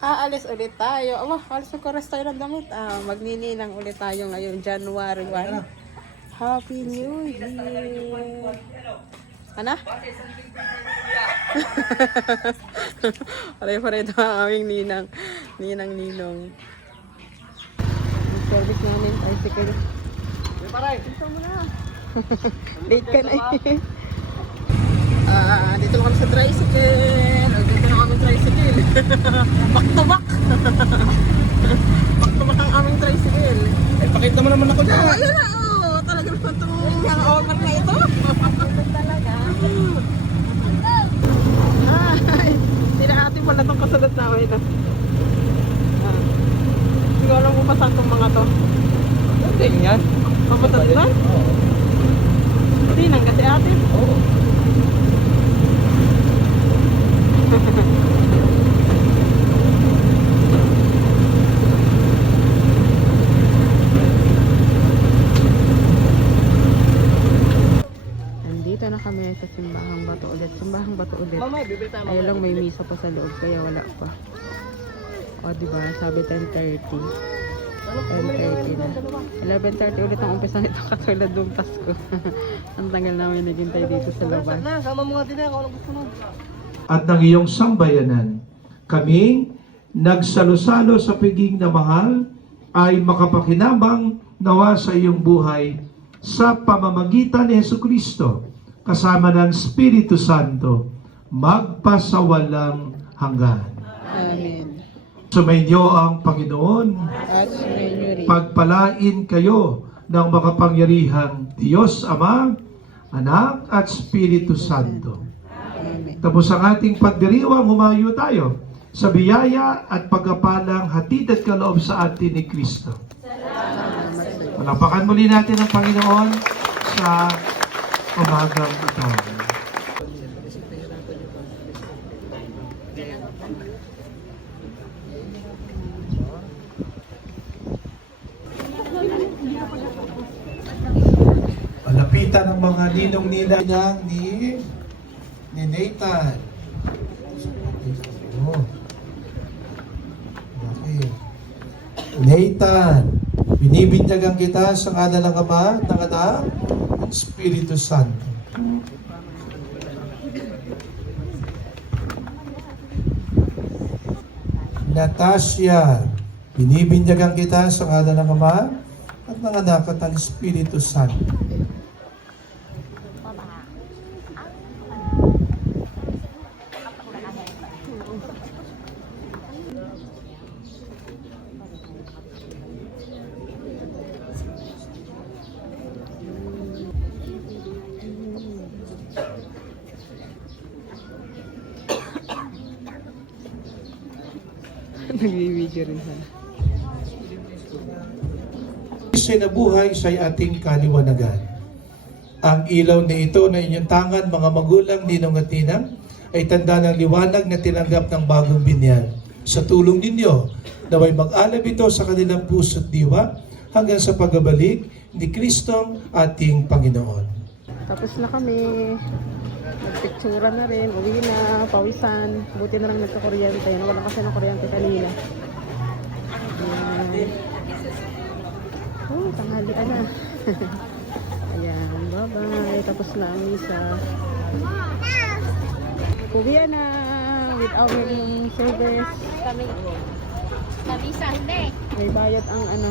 Aalis ulit tayo. Alis ko tayo ng damit. Magnininang ulit tayo ngayon, January 1. Happy New Year! Ano? Pare-pare ito ang aming ninang-ninong. Service namin, tricycle. Ito mo na. Late ka na eh. Dito na kami sa tricycle. Dito na kami tricycle. Back to back. Back to back ang aming tricycle. Pakita mo naman ako dyan. Ayun na, talaga naman itong over na ito. Talaga. Tinahati pala itong kasagot namin. Hindi ko alam kung pa saan itong mga to. Hindi yan. Papatatlan? Oo. Hindi nang kasi ate. Oo. Nandito na kami sa Simbahang Bato ulit. Simbahang Bato ulit. Ayun lang, may misa pa sa loob kaya wala pa. O diba, sabi 10:30. 10:30 na. 11:30 ulit ang umpisa nito katulad ng Pasko. Ang tagal namin naghintay dito sa labas. Sama mo nga din ako gusto mo. At ng iyong sambayanan, kaming nagsalo-salo sa piging na mahal ay makapakinabang nawa sa iyong buhay sa pamamagitan ni Jesucristo kasama ng Espiritu Santo magpasawalang hanggan. Amen. Sumainyo ang Panginoon. At sumainyo rin. Pagpalain kayo ng makapangyarihang Diyos Ama, Anak at Espiritu Santo. Amen. Tapos ang ating pagdiriwang, humayo tayo sa biyaya at pagkapalang hatid at kaloob sa atin ni Kristo. Palapakan muli natin ang Panginoon sa umagang ito. Palapitan ng mga ninong-ninang ni Nathan. Oh. Okay. Nathan, binibinyagan kita sa ngalan ng Ama, ng Anak, ng Espiritu Santo. Natasha, binibinyagan kita sa ngalan ng Ama, at ng Anak at ng Espiritu Santo. Nagbibigyo rin siya. Siya'y nabuhay, siya'y ating kaliwanagan. Ang ilaw na ito na inyong tangan, mga magulang, ninong at ninang, ay tanda ng liwanag na tinanggap ng bagong binyan. Sa tulong ninyo, naway mag-alab ito sa kanilang puso at diwa hanggang sa pagbabalik ni Kristong ating Panginoon. Tapos na kami. Nagpictura na rin. Uwi na. Pawisan. Buti na lang nagka-kuryente. Nawala kasi ng kuryente kanina. Ayan. Tanghalian na. Ayan. Bye-bye. Tapos na ang misa. Uwi na. With our service. Kami sa hindi. May bayad ang ano.